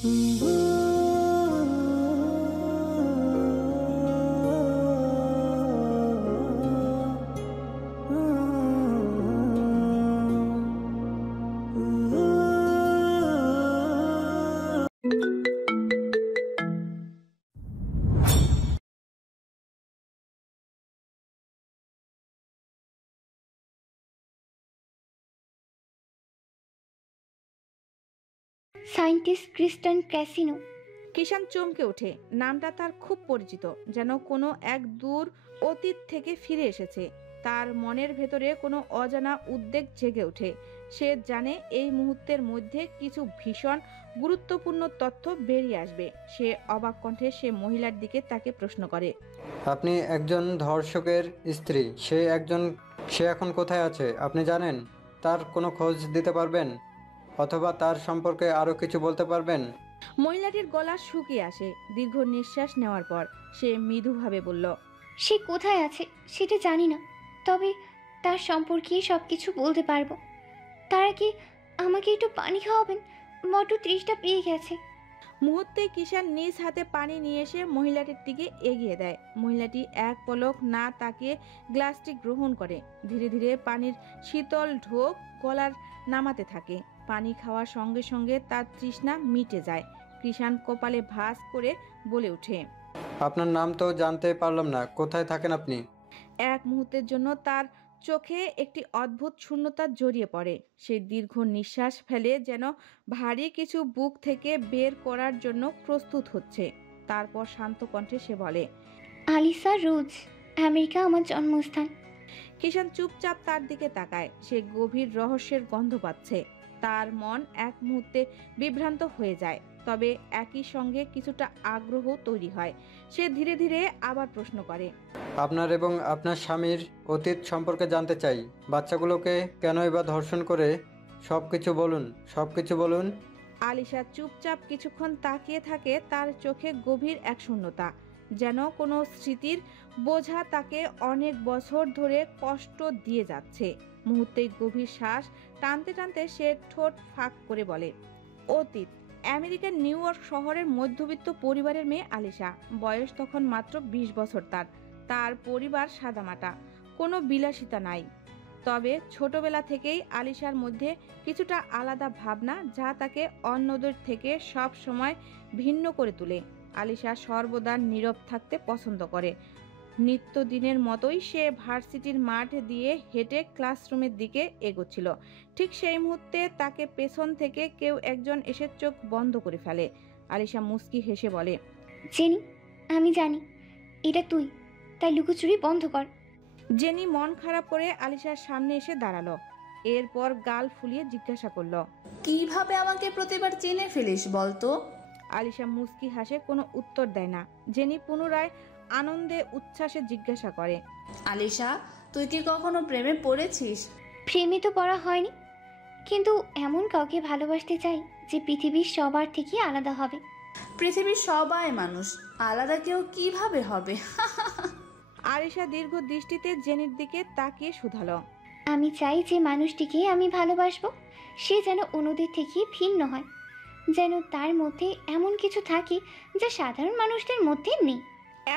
Scientist ক্রিস্টান casino. কিষান চমকে ওঠে। নামটা তার খুব পরিচিত, যেন কোনো এক দূর অতীত থেকে ফিরে এসেছে। তার মনের ভেতরে কোনো অজানা উদ্বেগ জেগে ওঠে। সে জানে এই মুহূর্তের মধ্যে কিছু ভীষণ গুরুত্বপূর্ণ তথ্য বেরিয়ে আসবে। সে অবাক কণ্ঠে সে মহিলার দিকে তাকে প্রশ্ন করে, আপনি একজন ধর্ষকের স্ত্রী। সে এখন কোথায় আছে আপনি জানেন? তার কোনো খোঁজ দিতে পারবেন, অথবা তার সম্পর্কে আরও কিছু বলতে পারবেন? মহিলাটির গলা শুকিয়ে আসে। দীর্ঘ নিঃশ্বাস নেওয়ার পর সে মৃদুভাবে বলল, সে কোথায় আছে সেটা জানি না, তবে তার সম্পর্কে সব কিছু বলতে পারবো। তার আগে আমাকে একটু পানি খাওয়াবেন, বড্ড তৃষ্ণা পেয়ে গেছে। মুহূর্তেই কিষান নিজ হাতে পানি নিয়ে এসে মহিলাটির দিকে এগিয়ে দেয়। মহিলাটি এক পলক না তাকিয়ে গ্লাসটি গ্রহণ করে। ধীরে ধীরে পানির শীতল ঢোক গলার নামাতে থাকে। পানি খাওয়ার সঙ্গে সঙ্গে তার তৃষ্ণা মিটে যায়। কিষান কপালে ভাঁজ করে বলে ওঠে, আপনার নাম তো জানতে পারলাম না, কোথায় থাকেন আপনি? এক মুহূর্তের জন্য তার চোখে একটি অদ্ভুত শূন্যতা জড়িয়ে পড়ে। সে দীর্ঘ নিঃশ্বাস ফেলে, যেন ভারী কিছু বুক থেকে বের করার জন্য প্রস্তুত হচ্ছে। তারপর শান্ত কণ্ঠে সে বলে, আলিসা রোজ, আমেরিকা আমার জন্মস্থান। কিষান চুপচাপ তার দিকে তাকায়। সে গভীর রহস্যের গন্ধ পাচ্ছে। তার মন এক মুহূর্তে বিভ্রান্ত হয়ে যায়, তবে একই সঙ্গে কিছুটা আগ্রহ তৈরি হয়। সে ধীরে ধীরে আবার প্রশ্ন করে, আপনার এবং আপনার স্বামীর অতীত সম্পর্কে জানতে চাই। বাচ্চাগুলোকে কেনই বা ধর্ষণ করে? সব কিছু বলুন। আলিশা চুপচাপ কিছুক্ষণ তাকিয়ে থাকে। তার চোখে গভীর এক শূন্যতা, যেন কোনো স্মৃতির বোঝা তাকে অনেক বছর ধরে কষ্ট দিয়ে যাচ্ছে। মুহূর্তেই গভীর শ্বাস টানতে টানতে সে ঠোঁট ফাঁক করে বলে, অতীত। আমেরিকার নিউ ইয়র্ক শহরের মধ্যবিত্ত পরিবারের মেয়ে আলিশা। বয়স তখন মাত্র ২০ বছর। তার পরিবার সাদামাটা, কোনো বিলাসিতা নাই। তবে ছোটবেলা থেকেই আলিশার মধ্যে কিছুটা আলাদা ভাবনা, যা তাকে অন্যদের থেকে সব সময় ভিন্ন করে তোলে। আলিশা সর্বদা নীরব থাকতে পছন্দ করে। নিত্যদিনের মতোই সে ভার্সিটির মাঠ দিয়ে হেঁটে ক্লাসরুমের দিকে এগোচ্ছিল। ঠিক সেই মুহূর্তে তাকে পেছন থেকে কেউ একজন এসে চোখ বন্ধ করে ফেলে। আলিশা মুচকি হেসে বলে, জেনি, আমি জানি এটা তুই, তাই লুকোচুরি বন্ধ কর। জেনি মন খারাপ করে আলিশার সামনে এসে দাঁড়ালো। এরপর গাল ফুলিয়ে জিজ্ঞাসা করলো, কিভাবে আমাকে প্রতিবার চিনে ফেলিস বলতো? আলিশা মুচকি হাসে, কোনো উত্তর দেয় না। জেনি পুনরায় আনন্দে উচ্ছ্বাসে জিজ্ঞাসা করে, আলিশা, তুই কি কখনো প্রেমে পড়েছিস? প্রেমে তো পড়া হয়নি, কিন্তু এমন কাউকে ভালোবাসতে চাই যে পৃথিবীর সবার থেকে আলাদা হবে। পৃথিবীর সবাই মানুষ, আলাদা কেউ কিভাবে হবে? আলিশা দীর্ঘ দৃষ্টিতে জেনির দিকে তাকিয়ে শুধালো, আমি চাই যে মানুষটিকে আমি ভালোবাসবো সে যেন অন্যদের থেকে ভিন্ন হয়, যেন তার মধ্যে এমন কিছু থাকে যা সাধারণ মানুষদের মধ্যে নেই।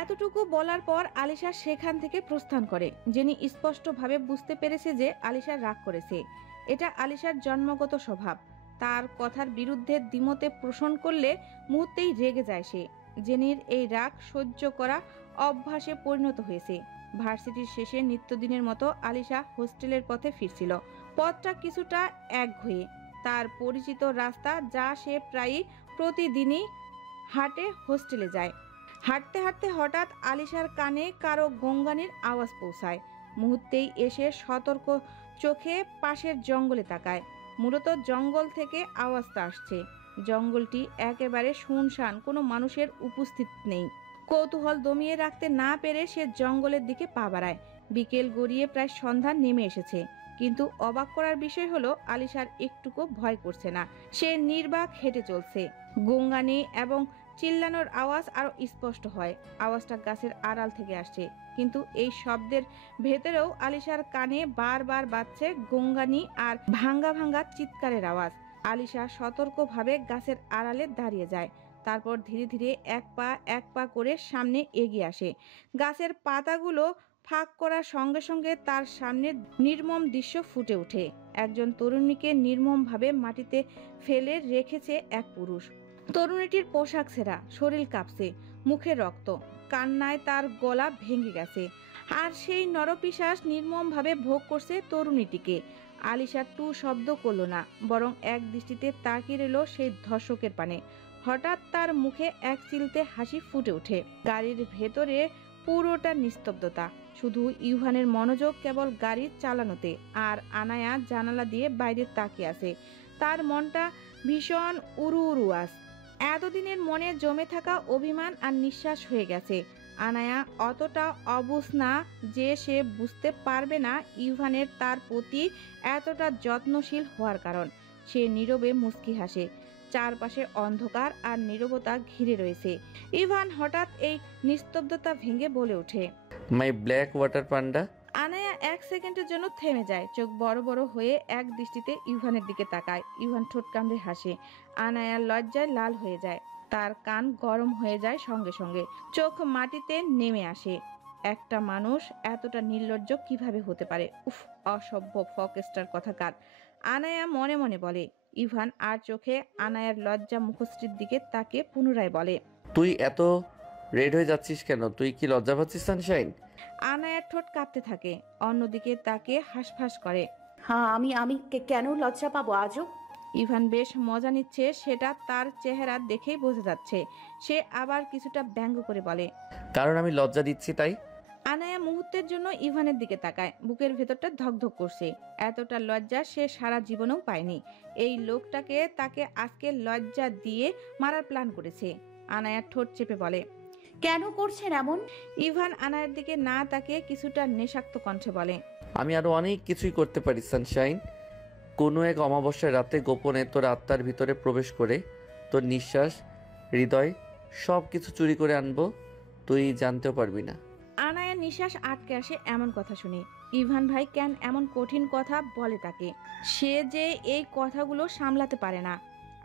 এতটুকু বলার পর আলিশা সেখান থেকে প্রস্থান করে। জেনি স্পষ্টভাবে বুঝতে পেরেছে যে আলিশা রাগ করেছে। এটা আলিশার জন্মগত স্বভাব। তার কথার বিরুদ্ধে দ্বিমতে পোষণ করলে মুহূর্তেই রেগে যায় সে। জেনির এই রাগ সহ্য করা অভ্যাসে পরিণত হয়েছে। ভার্সিটির শেষে নিত্যদিনের মতো আলিশা হোস্টেলের পথে ফিরছিল। পথটা কিছুটা একঘেয়ে। তার পরিচিত রাস্তা, যা সে প্রায়ই প্রতিদিনই হাঁটে হোস্টেলে যায়। হাঁটতে হাঁটতে হঠাৎ আলিশার কানে কারো গঙ্গানির আওয়াজ পৌঁছায়। মুহূর্তেই এসে সতর্ক চোখে পাশের জঙ্গলে তাকায়। মূলত জঙ্গল থেকে আওয়াজটা আসছে। জঙ্গলটি একেবারে শুনশান, কোনো মানুষের উপস্থিত নেই। কৌতূহল দমিয়ে রাখতে না পেরে সে জঙ্গলের দিকে পা বাড়ায়। বিকেল গড়িয়ে প্রায় সন্ধ্যা নেমে এসেছে, কিন্তু অবাক করার বিষয় হলো আলিশার একটুকু ভয় করছে না। সে নির্বাক হেঁটে চলছে। গঙ্গানি এবং চিল্লানোর আওয়াজ আরো স্পষ্ট হয়। আওয়াজটা গাছের আড়াল থেকে আসছে, কিন্তু এই শব্দের ভেতরেও আলিশার কানে বারবার বাজছে গঙ্গানি আর ভাঙ্গা ভাঙ্গা চিৎকারের আওয়াজ। আলিশা সতর্কভাবে গাছের আড়ালে দাঁড়িয়ে যায়। তারপর ধীরে ধীরে এক পা করে সামনে এগিয়ে আসে। গাছের পাতাগুলো ফাঁক করার সঙ্গে সঙ্গে তার সামনে নির্মম দৃশ্য ফুটে ওঠে। একজন তরুণীকে নির্মমভাবে মাটিতে ফেলে রেখেছে এক পুরুষ। তরুণীটির পোশাক ছেঁড়া, শরীর কাঁপছে, মুখে রক্ত, কান্নায় তার গলা ভেঙে গেছে। আর সেই নরপিশাচ নির্মমভাবে ভোগ করছে তরুণীটিকে। আলিশা টু শব্দ করল না, বরং এক দৃষ্টিতে তাকিয়ে রইল সেই ধর্ষকের পানে। হঠাৎ তার মুখে এক চিলতে হাসি ফুটে ওঠে। গাড়ির ভেতরে পুরোটা নিস্তব্ধতা, শুধু ইউহানের মনোযোগ কেবল গাড়ি চালানোতে। আর আনায়া জানালা দিয়ে বাইরে তাকিয়ে আছে। তার মনটা ভীষণ উড়ু এতদিনের মনে জমে থাকা অভিমান আর নিঃশ্বাস হয়ে গেছে। আনায়া অতটা অবুঝ না যে সে বুঝতে পারবে না ইউভানের তার প্রতি এতটা যত্নশীল হওয়ার কারণ। সে নীরবে মুচকি হাসে। চারপাশে অন্ধকার আর নীরবতা ঘিরে রয়েছে। ইভান হঠাৎ এই নিস্তব্ধতা ভেঙে বলে ওঠে, মাই ব্ল্যাক ওয়াটার পান্ডা। আনায়া এক সেকেন্ডের জন্য থেমে যায়। চোখ বড় বড় হয়ে এক দৃষ্টিতে ইউভানের দিকে তাকায়। ইউভান ঠোঁট কামড়ে হাসে। আনায়া লজ্জায় লাল হয়ে যায়। তার কান গরম হয়ে যায় সঙ্গে সঙ্গে। চোখ মাটিতে নেমে আসে। একটা মানুষ এতটা নির্লজ্জ কিভাবে হতে পারে? উফ, অসভ্য ফকস্টার কথাকার। আনায়া মনে মনে বলে। ইভান আর চোখে আনায়ার লজ্জা মুখশ্রীর দিকে তাকে পুনরায় বলে, তুই এত রেড হয়ে যাচ্ছিস কেন? তুই কি লজ্জা পাচ্ছিস সানশাইন? আনায়ার ঠোঁট কাঁপতে থাকে। অন্যদিকে তাকে হাঁসফাঁস করে। হ্যাঁ, আমি কেন লজ্জা পাবো আজও? ইভান বেশ মজা নিচ্ছে, সেটা তার চেহারা দেখেই বোঝা যাচ্ছে। সে আবার কিছুটা ব্যঙ্গ করে বলে, কারণ আমি লজ্জা দিচ্ছি তাই। আনায়া মুহূর্তের জন্য ইভানের দিকে তাকায়। বুকের ভেতরটা ধকধক করছে। এতটা লজ্জা সে সারা জীবনেও পায়নি। এই লোকটাকে তাকে আজকে লজ্জা দিয়ে মারার প্ল্যান করেছে। আনায়ার ঠোঁট চেপে বলে, কেন করছেন এমন? ইভান আনায়ার দিকে না তাকিয়ে কিছুটা নেশাক্ত কণ্ঠে বলে, আমি আরো অনেক কিছুই করতে পারি সানশাইন। কোনো এক অমাবস্যার রাতে গোপনে তোর আত্মার ভিতরে প্রবেশ করে তোর নিঃশ্বাস, হৃদয় সব কিছু চুরি করে আনবো, তুই জানতেও পারবি না। আনায়ার নিঃশ্বাস আটকে আসে এমন কথা শুনে। ইভান ভাই কেন এমন কঠিন কথা বলে তাকে? সে যে এই কথাগুলো সামলাতে পারে না।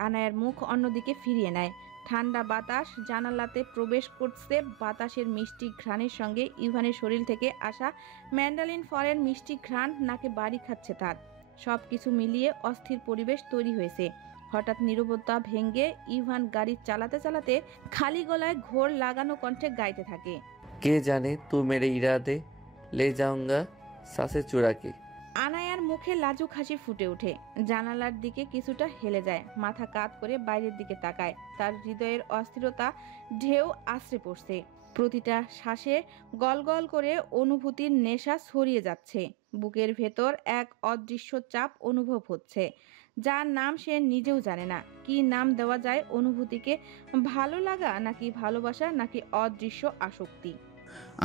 আনায়ার মুখ অন্যদিকে ফিরিয়ে নেয়। ঠান্ডা বাতাস জানালাতে প্রবেশ করছে। বাতাসের মিষ্টি ঘ্রাণের সঙ্গে ইভানের শরীর থেকে আসা ম্যান্ডালিন ফলের মিষ্টি ঘ্রাণ নাকে বাড়ি খাচ্ছে তার। সব কিছু মিলিয়ে অস্থির পরিবেশ তৈরি হয়েছে। হঠাৎ নীরবতা ভেঙে ইভান গাড়ি চালাতে চালাতে খালি গলায় ঘোর লাগানো কণ্ঠে গাইতে থাকে, কে জানে তু মেরে ইরাদে লে যাউঙ্গা সাসে চূড়াকে। আনায়ার মুখে লাজুক হাসি ফুটে ওঠে। জানালার দিকে কিছুটা হেলে যায়। মাথা কাত করে বাইরের দিকে তাকায়। তার হৃদয়ের অস্থিরতা ঢেউ আশ্রে পড়ছে। প্রতিটা শ্বাসে গলগল করে অনুভূতির নেশা ছড়িয়ে যাচ্ছে। বুকের ভেতর এক অদৃশ্য চাপ অনুভব হচ্ছে, যার নাম সে নিজেও জানে না। কি নাম দেওয়া যায় অনুভূতিকে? ভালো লাগা নাকি ভালোবাসা নাকি অদৃশ্য আসক্তি?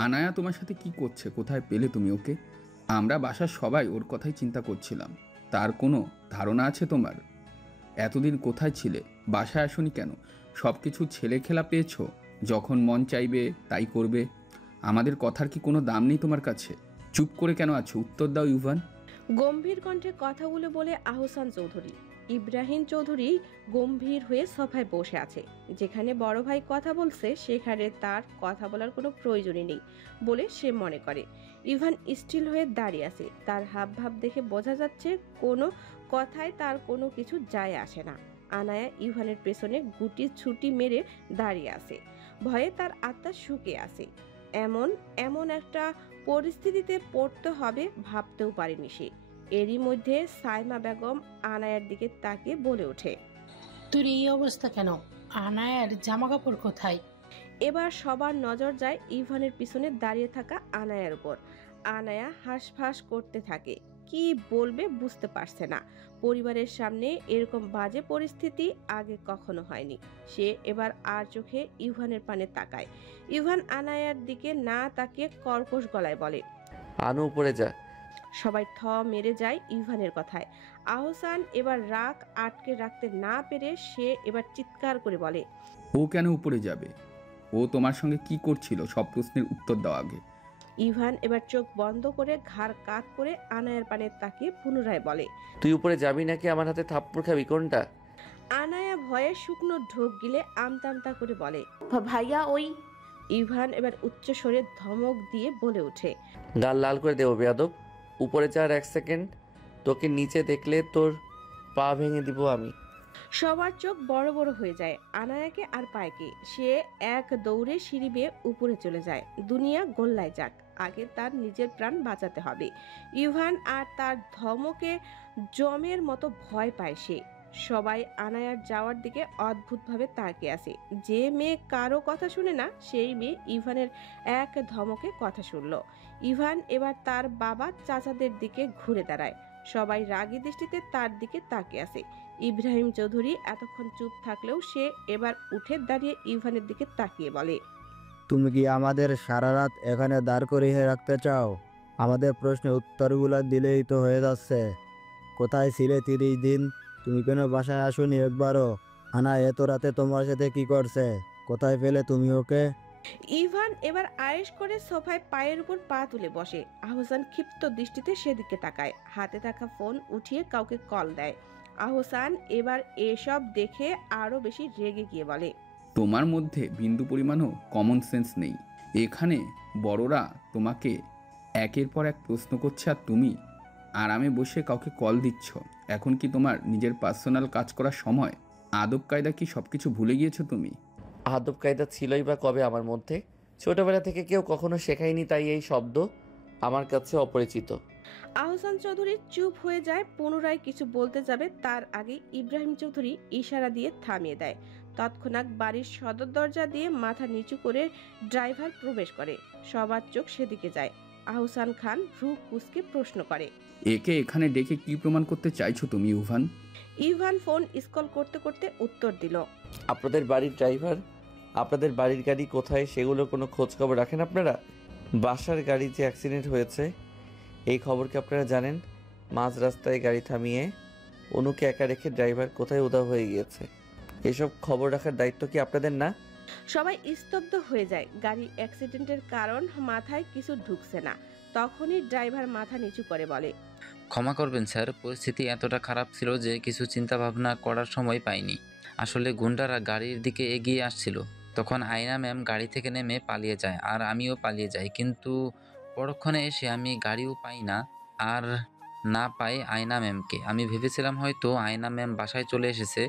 আনায়া তোমার সাথে কি করছে? কোথায় পেলে তুমি ওকে? আমরা বাসার সবাই ওর কথাই চিন্তা করছিলাম। তার কোনো ধারণা আছে তোমার? এতদিন কোথায় ছিলে? বাসায় আসনি কেন? সব কিছু ছেলে খেলা পেয়েছো, যখন মন চাইবে তাই করবে। আমাদের কথার কি কোনো দাম নেই তোমার কাছে? চুপ করে কেন আছো? উত্তর দাও ইউভান। গম্ভীর কণ্ঠে কথাগুলো বলে আহসান চৌধুরী। ইব্রাহিম চৌধুরী গম্ভীর হয়ে সোফায় বসে আছে। যেখানে বড় ভাই কথা বলছে সেখানে তার কথা বলার কোনো প্রয়োজনই নেই বলে সে মনে করে। ইভান স্টিল হয়ে দাঁড়িয়ে আছে। তার হাবভাব দেখে বোঝা যাচ্ছে কোনো কথায় তার কোনো কিছু যায় আসে না। আনায়া ইভানের পেছনে গুটি ছুটি মেরে দাঁড়িয়ে আছে। ভয়ে তার আত্মা শুকে আছে। এমন একটা পরিস্থিতিতে পড়তে হবে ভাবতেও পারেনি সে। এরই মধ্যে সাইমা বেগম আনায়ার দিকে তাকিয়ে বলে ওঠে, তোর এই অবস্থা কেন? আনায়ার জামা কাপড় কোথায়? এবার সবার নজর যায় ইভানের পিছনে দাঁড়িয়ে থাকা আনায়ার উপর। আনায়া হাঁসফাঁস করতে থাকে। কি বলবে বুঝতে পারছে না। পরিবারের সামনে এরকম বাজে পরিস্থিতি আগে কখনো হয়নি। সে এবার আর চোখে ইভানের পানে তাকায়। ইভান আনায়ার দিকে না তাকিয়ে কর্কশ গলায় বলে, আনু উপরে যা। সবাই থ মেরে যায় ইভানের কথায়। আহসান এবার রাগ আটকে রাখতে না পেরে সে এবার চিৎকার করে বলে, ও কেন উপরে যাবে? ও তোমার সঙ্গে কি করছিল? সব প্রশ্নের উত্তর দাও আগে। ইভান এবার চোখ বন্ধ করে ঘাড় কাত করে আনায়ার পানে তাকিয়ে পুনরায় বলে, তুই উপরে যাবি নাকি আমার হাতে থাপ্পড় খাবি, কোনটা? আনায়া ভয়ে শুকনো ঢোক গিলে আমতা আমতা করে বলে। ভাইয়া ওই ইভান এবার উচ্চ স্বরে ধমক দিয়ে বলে ওঠে, গাল লাল করে দেবো বেয়াদব। উপরে যাওয়ার 1 সেকেন্ড, তোকে নিচে দেখলে তোর পা ভেঙে দিব আমি। সবার চোখ বড় বড় হয়ে যায় আনায়াকে আর পায়কে। সে এক দৌড়ে সিঁড়ি বেয়ে উপরে চলে যায়। দুনিয়া গোল্লায় যাক, আগে তার নিজের প্রাণ বাঁচাতে হবে। ইভান আর তার ধমকে জমের মতো ভয় পায় সে। সবাই আনায়ার যাওয়ার দিকে অদ্ভুতভাবে তাকিয়ে আছে। যে মেয়ে কারো কথা শুনে না, সেই মেয়ে ইভানের এক ধমকে কথা শুনল। ইভান এবার তার বাবা চাচাদের দিকে ঘুরে দাঁড়ায়। সবাই রাগী দৃষ্টিতে তার দিকে তাকিয়ে আছে। ইব্রাহিম চৌধুরী এতক্ষণ চুপ থাকলেও সে এবার উঠে দাঁড়িয়ে ইভানের দিকে তাকিয়ে বলে, তুমি কি আমাদের সারা রাত এখানে দাঁড় করিয়ে রাখতে চাও? আমাদের প্রশ্নের উত্তরগুলো দিলেই তো হয়ে যাচ্ছে। কোথায় ছিলে 30 দিন? তুমি কেন বাসায় আসোনি একবারও? আনা এত রাতে তোমার সাথে কি করছে? কোথায় পেলে তুমি ওকে? ইভান এবার আয়েশ করে সোফায় পায়ের উপর পা তুলে বসে। আহসান ক্ষিপ্ত দৃষ্টিতে সেদিকে তাকায়। হাতে থাকা ফোন উঠিয়ে কাউকে কল দেয়। আহসান এবার এসব দেখে আরো বেশি রেগে গিয়ে বলে, তোমার মধ্যে বিন্দু পরিমাণও কমন সেন্স নেই। এখানে বড়রা তোমাকে একের পর এক প্রশ্ন করছে আর তুমি আরামে বসে কাউকে কল দিচ্ছ। এখন কি তোমার নিজের পার্সোনাল কাজ করার সময়? আদব কায়দা কি সব কিছু ভুলে গিয়েছো তুমি? আদব কায়দা ছিলই বা কবে আমার মধ্যে? ছোটবেলা থেকে কেউ কখনো শেখায়নি, তাই এই শব্দ আমার কাছে অপরিচিত। আহসান চৌধুরী চুপ হয়ে যায়। পুনরায় কিছু বলতে যাবে, তার আগে ইব্রাহিম চৌধুরী ইশারা দিয়ে থামিয়ে দেয়। তৎক্ষণাৎ বাড়ির সদর দরজা দিয়ে মাথা নিচু করে ড্রাইভার প্রবেশ করে। সবার চোখ সেদিকে যায়। আহসান খান ভ্রু কুঁচকে প্রশ্ন করে, একে এখানে ডেকে কি প্রমাণ করতে চাইছো তুমি ইভান? ইভান ফোন স্কল করতে করতে উত্তর দিল, আপনাদের বাড়ির ড্রাইভার। আপনাদের বাড়ির গাড়ি কোথায় সেগুলো কোনো খোঁজ খবর রাখেন আপনারা? বাসার গাড়ি যে অ্যাক্সিডেন্ট হয়েছে এই খবর কি আপনারা জানেন? মাঝ রাস্তায় গাড়ি থামিয়ে অনুকে একা রেখে ড্রাইভার কোথায় উধাও হয়ে গিয়েছে, এসব খবর রাখার দায়িত্ব কি আপনাদের না? সবাই স্তব্ধ হয়ে যায়। গাড়ি অ্যাক্সিডেন্টের কারণ মাথায় কিছু ঢুকছে না। তখনই ড্রাইভার মাথা নিচু করে বলে, ক্ষমা করবেন স্যার, পরিস্থিতি এতটা খারাপ ছিল যে কিছু চিন্তা ভাবনা করার সময় পাইনি। আসলে গুন্ডারা গাড়ির দিকে এগিয়ে আসছিল, তখন আয়না ম্যাম গাড়ি থেকে নেমে পালিয়ে যায় আর আমিও পালিয়ে যাই। কিন্তু পরক্ষণে এসে আমি গাড়িও পাই না, আর না পাই আয়না ম্যামকে। আমি ভেবেছিলাম হয়তো আয়না ম্যাম বাসায় চলে এসেছে।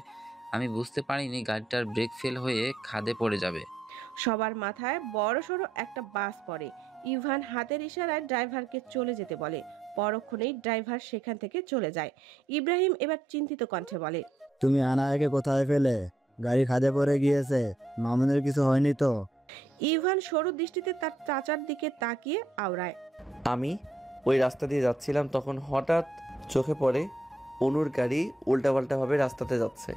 আমি বুঝতে পারিনি গাড়িটার ব্রেক ফেল হয়ে খাদে পড়ে যাবে। সবার মাথায় বড়সড় একটা বাস পড়ে। ইভান হাতের ইশারায় ড্রাইভারকে চলে যেতে বলে। পরক্ষণেই ড্রাইভার সেখান থেকে চলে যায়। ইব্রাহিম এবার চিন্তিত কণ্ঠে বলে, তুমি আনায়াকে কোথায় পেলে? গাড়ি খাদে পড়ে গিয়েছে, মামুনের কিছু হয়নি তো? ইভান সরু দৃষ্টিতে তার চাচার দিকে তাকিয়ে আওড়ায়, আমি ওই রাস্তা দিয়ে যাচ্ছিলাম, তখন হঠাৎ চোখে পড়ে অনুর গাড়ি উল্টাপাল্টাভাবে রাস্তাতে যাচ্ছে।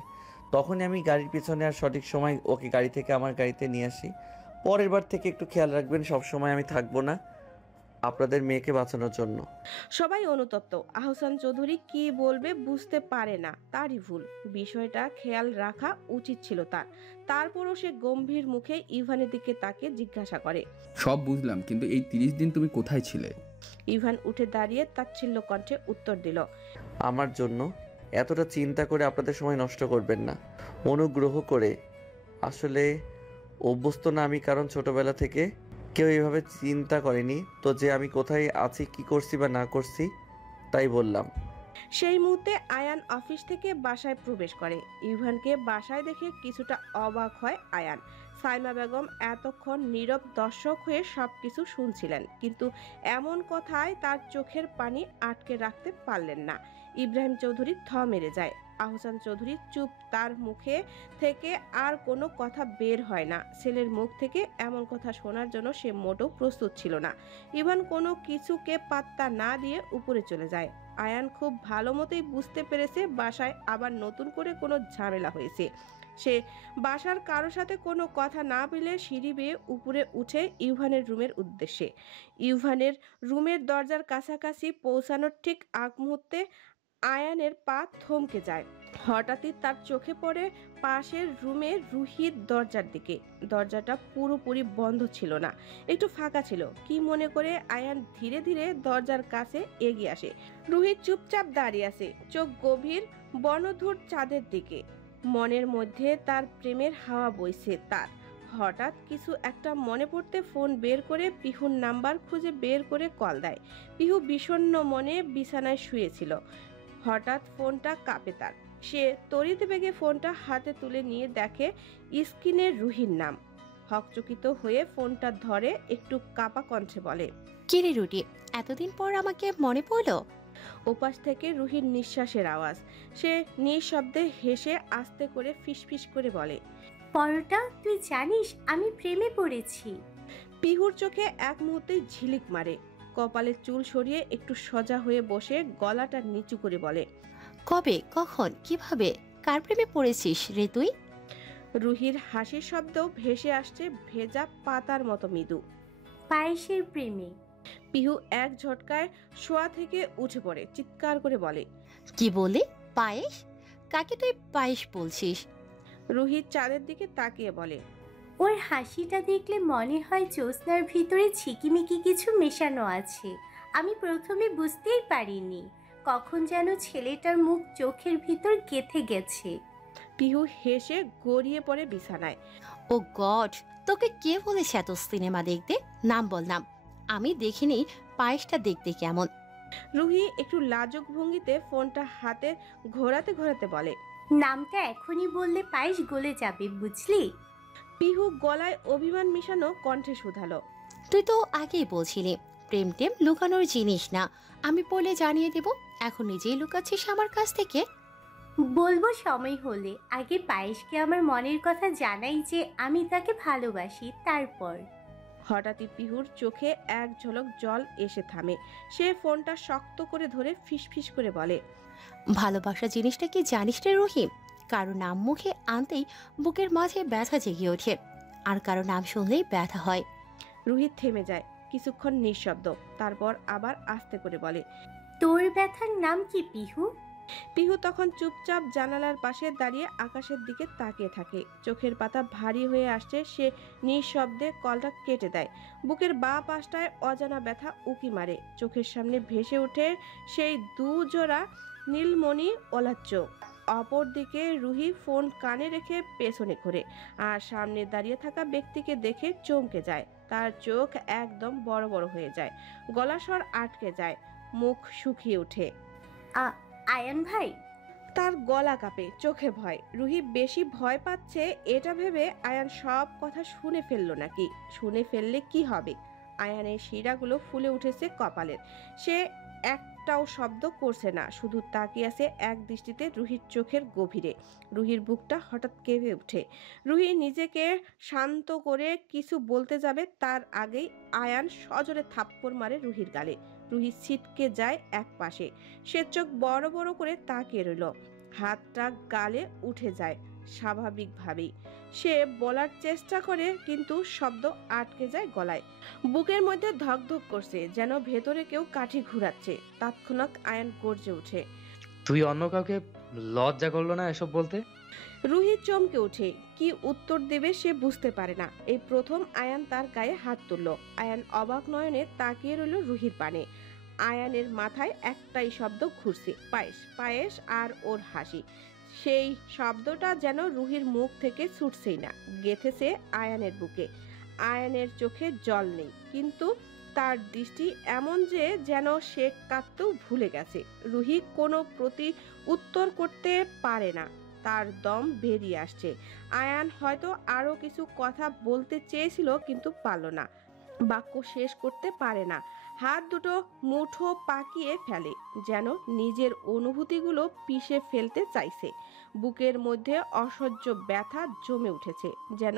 তখনই আমি গাড়ির পিছনে আর সঠিক সময় ওকে গাড়ি থেকে আমার গাড়িতে নিয়ে আসি। পরের বার থেকে একটু খেয়াল রাখবেন, সব সময় আমি থাকবো না আপনাদের মেয়েকে বাঁচানোর জন্য। সবাই অনুতপ্ত। আহসান চৌধুরী কি বলবে বুঝতে পারে না, তারই ভুল। বিষয়টা খেয়াল রাখা উচিত ছিল তার। তারপরও সে গম্ভীর মুখে ইভানের দিকে তাকিয়ে জিজ্ঞাসা করে, সব বুঝলাম, কিন্তু এই 30 দিন তুমি কোথায় ছিলে? ইভান উঠে দাঁড়িয়ে তাচ্ছিল্য কণ্ঠে উত্তর দিল, আমার জন্য এতটা চিন্তা করে আপনাদের সময় নষ্ট করবেন না, অনুগ্রহ করে। আসলে অভ্যস্ত না আমি, কারণ ছোটবেলা থেকে কেউ এইভাবে চিন্তা করেনি তো যে আমি কোথায় আছি, কি করছি বা না করছি, তাই বললাম। সেই মুহূর্তে আয়ান অফিস থেকে বাসায় প্রবেশ করে। ইভানকে বাসায় দেখে কিছুটা অবাক হয় আয়ান। সাইমা বেগম এতক্ষণ নীরব দর্শক হয়ে সবকিছু শুনছিলেন, কিন্তু এমন কথায় তার চোখের পানি আটকে রাখতে পারলেন না। ইব্রাহিম চৌধুরী থ মেরে যায়। আহসান চৌধুরী চুপ, তার মুখে থেকে আর কোনো কথা বের হয় না। ছেলের মুখ থেকে এমন কথা শোনার জন্য সে মোটেও প্রস্তুত ছিল না। ইভান কোনো কিছুকে পাত্তা না দিয়ে উপরে চলে যায়। আয়ান খুব ভালো মতোই বুঝতে পেরেছে বাসায় আবার নতুন করে কোনো ঝামেলা হয়েছে। সে বাসার কারোর সাথে কোনো কথা না বলে সিঁড়ি বেয়ে উপরে উঠে ইউভানের রুমের উদ্দেশ্যে। ইউভানের রুমের দরজার কাছাকাছি পৌঁছানোর ঠিক আগ মুহূর্তে আয়ানের পা থমকে যায়। হঠাৎই তার চোখে পড়ে পাশের রুমে রুহির দরজার দিকে। দরজাটা পুরোপুরি বন্ধ ছিল না, একটু ফাঁকা ছিল। কি মনে করে আয়ান ধীরে ধীরে দরজার কাছে এগিয়ে আসে। রুহি চুপচাপ দাঁড়িয়ে আছে, চোখ গভীর বনধূর চাঁদের দিকে। মনের মধ্যে তার প্রেমের হাওয়া বইছে। তার হঠাৎ কিছু একটা মনে পড়তে ফোন বের করে পিহুর নাম্বার খুঁজে বের করে কল দেয়। পিহু বিষণ্ণ মনে বিছানায় শুয়েছিল। হঠাৎ ফোনটা কাঁপে তার। সে তড়িৎ বেগে ফোনটা হাতে তুলে নিয়ে দেখে স্ক্রিনে রুহির নাম। হকচকিত হয়ে ফোনটা ধরে একটু কাঁপা কণ্ঠে বলে, কিরে রুটি, এতদিন পর আমাকে মনে পড়লো? ওপাশ থেকে রুহির নিঃশ্বাসের আওয়াজ। সে নিঃশব্দে হেসে আস্তে করে ফিসফিস করে বলে, পরোটা, তুই জানিস আমি প্রেমে পড়েছি। পিহুর চোখে এক মুহূর্তে ঝিলিক মারে। কপালে চুল সরিয়ে একটু সোজা হয়ে বসে গলাটা নিচু করে বলে, কবে, কখন, কিভাবে, কার প্রেমে পড়েছিস রে তুই? রুহির হাসির শব্দ ভেসে আসছে ভেজা পাতার মতো মৃদু। পায়েসের প্রেমে। পিহু এক ঝটকায় শোয়া থেকে উঠে পড়ে, চিৎকার করে বলে, কি বলে? পায়েস? কাকে তুই পায়েস বলছিস? রুহি চাঁদের দিকে তাকিয়ে বলে, ওর হাসিটা দেখলে মনে হয় জ্যোৎস্নার ভিতরে ঝিকিমিকি কিছু মেশানো আছে। আমি প্রথমে বুঝতেই পারিনি, কখন যেন ছেলেটার মুখ চোখের ভিতর গেঁথে গেছে। পিহু হেসে গড়িয়ে পড়ে বিছানায়। ও গড, তোকে কে বলেছে এত সিনেমা দেখতে? নাম বল, নাম। আমি দেখিনি পায়েসটা দেখতে কেমন। রুহি একটু লাজুক ভঙ্গিতে ফোনটা হাতে ঘোরাতে ঘোরাতে বলে, নামটা এখনই বললে পায়েস গলে যাবে, বুঝলি? পিহু গলায় অভিমান মিশানো কণ্ঠে শুধালো, তুই তো আগেই বলছিলি প্রেম টেম লুকানোর জিনিস না, আমি বলে জানিয়ে দেব। এখন নিজেই লুকাচ্ছিস আমার কাছ থেকে। বলবো সময় হলে, আগে পায়েসকে আমার মনের কথা জানাই যে আমি তাকে ভালোবাসি, তারপর। হঠাৎই পিহুর চোখে এক ঝলক জল এসে থামে। সে ফোনটা শক্ত করে ধরে ফিসফিস করে বলে, ভালোবাসা জিনিসটা কি জানিস রে রহিম? কারো নাম মুখে আনতেই বুকের মাঝে ব্যথা জেগে ওঠে, আর কারো নাম শুনলেই ব্যথা হয়। রুহি থেমে যায়, কিছুক্ষণ নিঃশব্দ। তারপর আবার আস্তে করে বলে, তোর ব্যথার নাম কি পিহু? পিহু তখন চুপচাপ জানালার পাশে দাঁড়িয়ে আকাশের দিকে তাকিয়ে থাকে। চোখের পাতা ভারী হয়ে আসছে। সে নিঃশব্দে কলটা কেটে দেয়। বুকের বাঁ পাশটায় অজানা ব্যথা উকি মারে। চোখের সামনে ভেসে ওঠে সেই দুজোড়া নীলমণি ওলার চোখ। অপরদিকে রুহি ফোন কানে রেখে পেছনে ঘোরে, আর সামনে দাঁড়িয়ে থাকা ব্যক্তিকে দেখে চমকে যায়। তার চোখ একদম বড় বড় হয়ে যায়, গলা স্বর আটকে যায়, মুখ শুকিয়ে ওঠে। আয়ান ভাই। তার গলা কাঁপে, চোখে ভয়। রুহি বেশি ভয় পাচ্ছে এটা ভেবে আয়ান সব কথা শুনে ফেললো নাকি। শুনে ফেললে কি হবে? আয়ানের শিরাগুলো ফুলে উঠেছে কপালের। সে একটাও শব্দ করছে না, শুধু তাকিয়ে আছে এক দৃষ্টিতে রুহির চোখের গভীরে। রুহির বুকটা হঠাৎ কেঁপে ওঠে। রুহি নিজেকে শান্ত করে কিছু বলতে যাবে, তার আগেই আয়ান সজোরে থাপ্পড় মারে রুহির গালে। রুহি ছিটকে যায় এক পাশে। সে চোখ বড় বড় করে তাকিয়ে রইল। হাতটা গালে উঠে যায় স্বাভাবিকভাবেই। সে বলার চেষ্টা করে, কিন্তু শব্দ আটকে যায় গলায়। বুকের মধ্যে ধকধক করছে, যেন ভেতরে কেউ কাঠি ঘুরাচ্ছে। তৎক্ষণাৎ আয়ান গর্জে ওঠে, তুই অন্য কাউকে লজ্জা করলো না এসব বলতে? রুহি চমকে ওঠে। কি উত্তর দেবে সে বুঝতে পারে না। এই প্রথম আয়ান তার গায়ে হাত তুলল। আয়ান অবাক নয়নে তাকিয়ে রইল রুহির পানে। আয়ানের মাথায় একটাই শব্দ ঘুরছে, পায়েস, পায়েস, আর ওর হাসি। সেই শব্দটা যেন রুহির মুখ থেকে ছুটছেই না, গেঁথেছে আয়ানের বুকে। আয়ানের চোখে জল নেই, কিন্তু তার দৃষ্টি এমন যে যেন সে কাঁদতেও ভুলে গেছে। রুহি কোনো প্রতি উত্তর করতে পারে না, তার দম বেরিয়ে আসছে। আয়ান হয়তো আরো কিছু কথা বলতে চেয়েছিল, কিন্তু পারল না, বাক্য শেষ করতে পারে না। হাত দুটো মুঠো পাকিয়ে ফেলে, যেন নিজের অনুভূতিগুলো পিষে ফেলতে চাইছে। বুকের মধ্যে অসহ্য ব্যথা জমে উঠেছে, যেন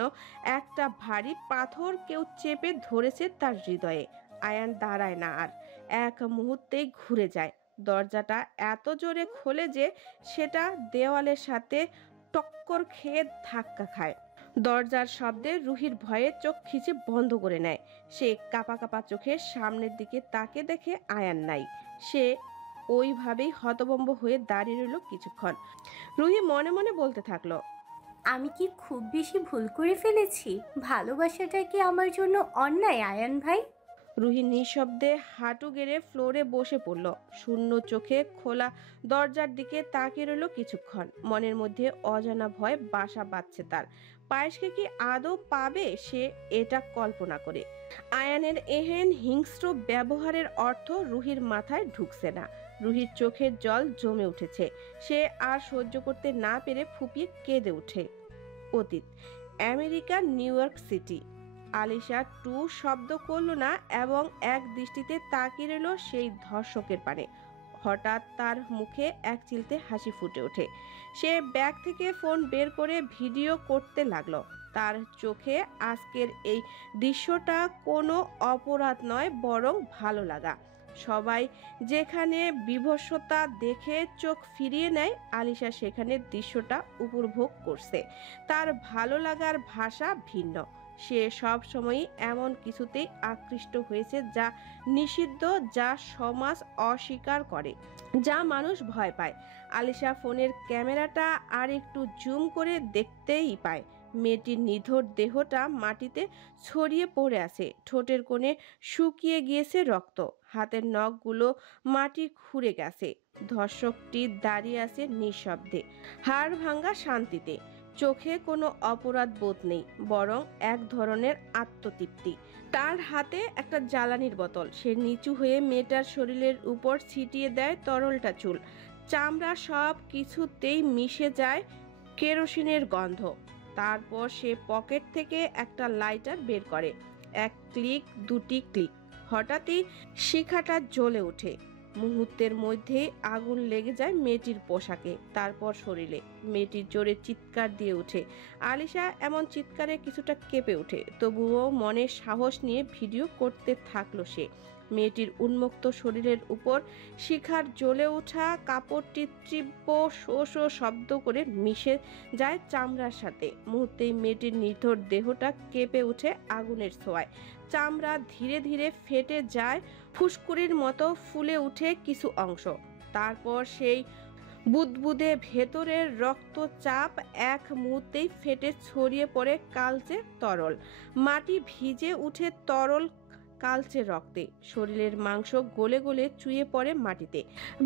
একটা ভারী পাথর কেউ চেপে ধরেছে তার হৃদয়ে। আয়ান দাঁড়ায় না আর, এক মুহূর্তেই ঘুরে যায়। দরজাটা এত জোরে খোলে যে সেটা দেওয়ালের সাথে টক্কর খেয়ে ধাক্কা খায়। দরজার শব্দে রুহির ভয়ে চোখ খিচে বন্ধ করে নেয়। সে কাঁপা কাঁপা চোখে সামনের দিকে তাকে দেখে আয়ান নাই। সে ওইভাবেই হতভম্ব হয়ে দাঁড়িয়ে রইল কিছুক্ষণ। রুহি মনে মনে বলতে থাকলো, আমি কি খুব বেশি ভুল করে ফেলেছি? ভালোবাসাটা কি আমার জন্য অন্যায় আয়ান ভাই? রুহি নিঃশব্দে হাঁটু গেড়ে ফ্লোরে বসে পড়ল। শূন্য চোখে খোলা দরজার দিকে তাকিয়ে রইল কিছুক্ষণ। মনের মধ্যে অজানা ভয় বাসা বাঁধছে তার। পায়েসকে কি আদৌ পাবে সে, এটা কল্পনা করে। আয়ানের এহেন হিংস্র ব্যবহারের অর্থ রুহির মাথায় ঢুকছে না। রুহির চোখের জল জমে উঠেছে। সে আর সহ্য করতে না পেরে ফুপিয়ে কেঁদে ওঠে। অতীত America, New York City. Alisha টু শব্দ করল না এবং এক দৃষ্টিতে তাকিয়ে রইল সেই ধর্ষকের পানে। হঠাৎ তার মুখে এক চিলতে হাসি ফুটে ওঠে। সে ব্যাগ থেকে ফোন বের করে ভিডিও করতে লাগলো। তার চোখে আজকের এই দৃশ্যটা কোনো অপরাধ নয়, বরং ভালো লাগা। সবাই যেখানে বিভৎসতা দেখে চোখ ফিরিয়ে নেয়, আলিশা সেখানে দৃশ্যটা উপভোগ করছে। তার ভালো লাগার ভাষা ভিন্ন। সে সব সময় এমন কিছুতেই আকৃষ্ট হয়েছে যা নিষিদ্ধ, যা সমাজ অস্বীকার করে, যা মানুষ ভয় পায়। আলিশা ফোনের ক্যামেরাটা আর একটু জুম করে দেখতেই পায় মেয়েটির নিথর দেহটা মাটিতে ছড়িয়ে পড়ে আছে। ঠোঁটের কোণে শুকিয়ে গিয়েছে রক্ত, হাতের নখগুলো মাটি খুঁড়ে গেছে। ধর্ষকটি দাঁড়িয়ে আছে নিঃশব্দে, হাড় ভাঙ্গা শান্তিতে। চোখে কোনো অপরাধ বোধ নেই, বরং এক ধরনের আত্মতৃপ্তি। তার হাতে একটা জ্বালানির বোতল। সে নিচু হয়ে মেয়েটার শরীরের উপর ছিটিয়ে দেয় তরলটা চুল। চামড়া সব কিছুতেই মিশে যায় কেরোসিনের গন্ধ। তারপর সে পকেট থেকে একটা লাইটার বের করে। এক ক্লিক, দুটি ক্লিক। হঠাৎই শিখাটা জ্বলে ওঠে। মুহূর্তের মধ্যেই আগুন লেগে যায় মেয়েটির পোশাকে, তারপর শরীরে। মেয়েটির জোরে চিৎকার দিয়ে ওঠে। আলিশা এমন চিৎকারে কিছুটা কেঁপে ওঠে, তবুও মনে সাহস নিয়ে ভিডিও করতে থাকলো সে। মেয়েটির উন্মুক্ত শরীরের উপর শিখার জ্বলে ওঠা কাপড়টি তীব্র শো শো শব্দ করে মিশে যায় চামড়ার সাথে। মুহূর্তেই মেয়েটির নিথর দেহটা কেঁপে ওঠে আগুনের ছোঁয়ায়। চামড়া ধীরে ধীরে ফেটে যায়, ফুসকুড়ির মতো ফুলে উঠে কিছু অংশ। তারপর সেই বুদবুদে ভেতরের রক্তচাপ এক মুহূর্তেই ফেটে ছড়িয়ে পড়ে কালচে তরল। মাটি ভিজে উঠে তরল কালচে রক্তে। শরীরের মাংস গলে গলে চুইয়ে পড়ে মাটিতে।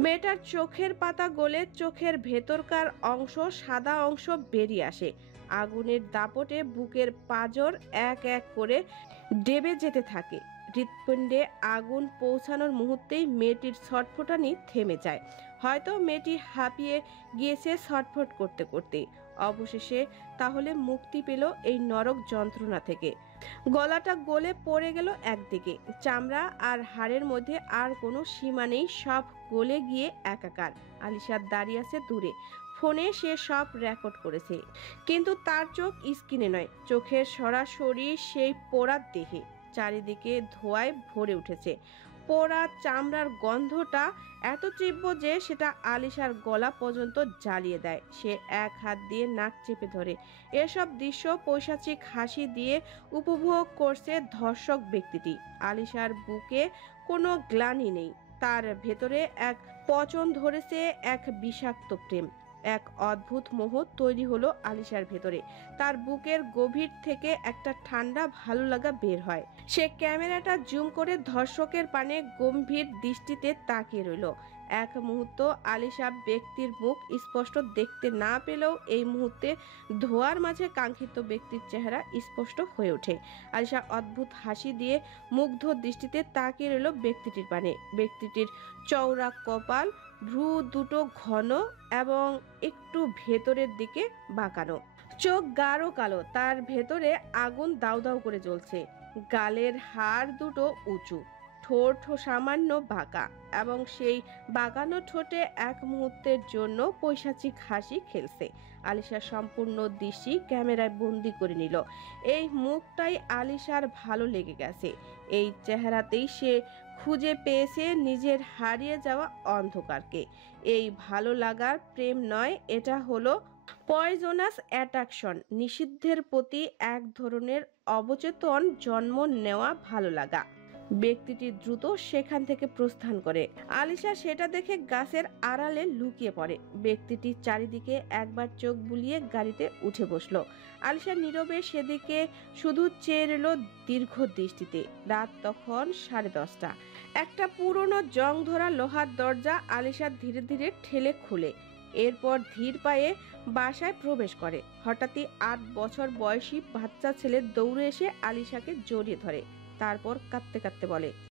মেয়েটার চোখের পাতা গলে চোখের ভেতরকার অংশ, সাদা অংশ বেরিয়ে আসে। আগুনের দাপটে বুকের পাঁজর এক এক করে ডেবে যেতে থাকে। হৃৎপিণ্ডে আগুন পৌঁছানোর মুহূর্তেই মেয়েটির ছটফটানি থেমে যায়। হয়তো মেয়েটি হাঁপিয়ে গিয়েছে ছটফট করতে করতে। অবশেষে তাহলে মুক্তি পেল এই নরক যন্ত্রণা থেকে। গলাটা গলে পড়ে গেল একদিকে। চামড়া আর হাড়ের মধ্যে আর কোনো সীমা নেই, সব গলে গিয়ে একাকার। আলিশা দাঁড়িয়ে আছে দূরে। ফোনে সে সব রেকর্ড করেছে, কিন্তু তার চোখ স্ক্রিনে নয়, চোখের সরাসরি সেই পোড়া দেহে। চারিদিকে ধোঁয়ায় ভরে উঠেছে। পোড়া চামড়ার গন্ধটা এত তীব্র যে সেটা আলিশার গলা পর্যন্ত জ্বালিয়ে দেয়। সে এক হাত দিয়ে নাক চেপে ধরে। এসব দৃশ্য পৈশাচিক হাসি দিয়ে উপভোগ করছে ধর্ষক ব্যক্তিটি। আলিশার বুকে কোনো গ্লানি নেই, তার ভেতরে এক পচন ধরেছে, এক বিষাক্ত প্রেম। এক অদ্ভুত মোহ তৈরি হলো আলিশার ভেতরে। তার বুকের গভীর থেকে একটা ঠান্ডা ভালো লাগা বের হয়। সে ক্যামেরাটা জুম করে ধর্ষকের পানে গম্ভীর দৃষ্টিতে তাকিয়ে রইল। এক মুহূর্ত আলিশা ব্যক্তির মুখ স্পষ্ট দেখতে না পেলেও এই মুহূর্তে ধোয়ার মাঝে কাঙ্ক্ষিত ব্যক্তির চেহারা স্পষ্ট হয়ে ওঠে। আলিশা অদ্ভুত হাসি দিয়ে মুগ্ধ দৃষ্টিতে তাকিয়ে রইল ব্যক্তিটির পানে। ব্যক্তিটির চওড়া কপাল, ভ্রু দুটো ঘন এবং একটু ভেতরের দিকে বাঁকানো, চোখ গাঢ় কালো, তার ভেতরে আগুন দাউ দাউ করে জ্বলছে। গালের হাড় দুটো উঁচু, ঠোঁট সামান্য বাঁকা, এবং সেই বাঁকানো ঠোঁটে এক মুহূর্তের জন্য পৈশাচিক হাসি খেলছে। আলিশা সম্পূর্ণ দৃষ্টি ক্যামেরায় বন্দি করে নিল। এই মুখটাই আলিশার ভালো লেগে গেছে। এই চেহারাতেই সে খুঁজে পেয়েছে নিজের হারিয়ে যাওয়া অন্ধকারকে। এই ভালো লাগার প্রেম নয়, এটা হলো পয়জনাস অ্যাট্রাকশন, নিষিদ্ধের প্রতি এক ধরনের অবচেতন জন্ম নেওয়া ভালো লাগা। ব্যক্তিটি দ্রুত সেখান থেকে প্রস্থান করে। আলিশা সেটা দেখে গাছের আড়ালে লুকিয়ে পড়ে। ব্যক্তিটি চারিদিকে একবার চোখ বুলিয়ে গাড়িতে উঠে বসলো। আলিশা নীরবে সেদিকে শুধু চেয়ে রইল দীর্ঘ দৃষ্টিতে। রাত তখন 10:30। একটা পুরনো জং ধরা লোহার দরজা আলিশা ধীরে ধীরে ঠেলে খুলে, এরপর ধীর পায়ে বাসায় প্রবেশ করে। হঠাৎই 8 বছর বয়সী বাচ্চা ছেলে দৌড়ে এসে আলিশাকে জড়িয়ে ধরে, তারপর কাঁদতে কাঁদতে বলে,